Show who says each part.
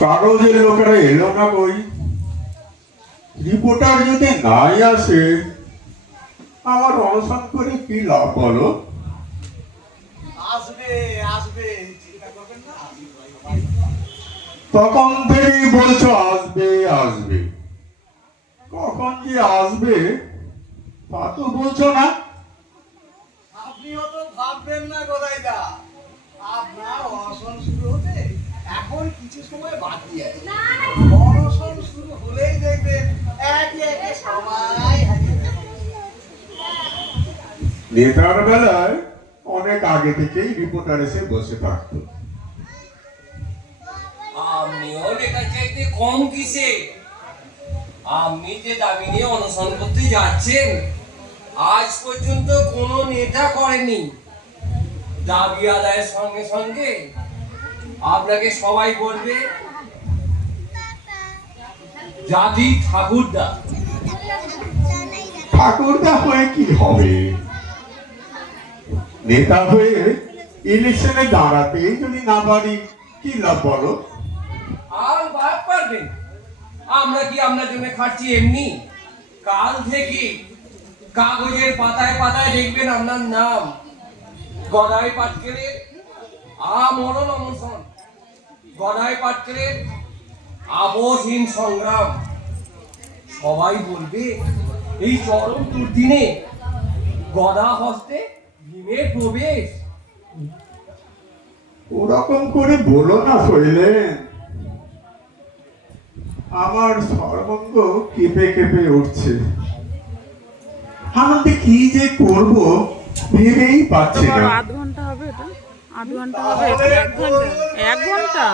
Speaker 1: কাগজের লোকেরা এলো না কই রিপোর্টার যদি নাই আসে আমার অনশন করে কি লাভ বলো?
Speaker 2: আসবে আসবে
Speaker 1: তখন থেকেই বলছো আসবে আসবে। কখন যে আসবে তা তো বলছো না।
Speaker 2: আপনিও তো ভাববেন না গোদাইদা আপনার অনশন শুরু এখন কিছু সময় বাকি আছে অনশন শুরু হলেই দেখবেন একে একে সবাই।
Speaker 1: নেতার বেলায় অনেক আগে থেকেই রিপোর্টার এসে বসে থাকতো।
Speaker 3: নেতা চাইতে কম কিসে? আপনি যে দাবি নিয়ে অনশন করতে যাচ্ছেন আজ পর্যন্ত কোনো নেতা করেনি। দাবি আদায়ের সঙ্গে সঙ্গে আপনাকে সবাই বলবে জাতি ঠাকুরদা।
Speaker 1: ঠাকুরদা হয়ে কি হবে? নেতা হয়ে ইলেকশনে দাঁড়াতে যদি না পারি কি লাভ বলো?
Speaker 3: আর বাদ পারবেন আমরা কি আপনার জন্য খাচ্ছি এমনি? কাল থেকে কাগজের পাতায় পাতায় দেখবেন আপনার নাম। গদাই পাটকেলের গদাই সংগ্রাম। সবাই বলবে এই চরম দুর্দিনে গদা হস্তে ভীমের প্রবেশ।
Speaker 1: ওরকম করে বলো না শৈলেন আমার সর্বঙ্গ কেঁপে কেঁপে উঠছে। আনন্দে কি যে করব ভেবেই পাচ্ছি না।
Speaker 4: আধ ঘণ্টা হবে? এক ঘণ্টা? এক
Speaker 2: ঘণ্টা?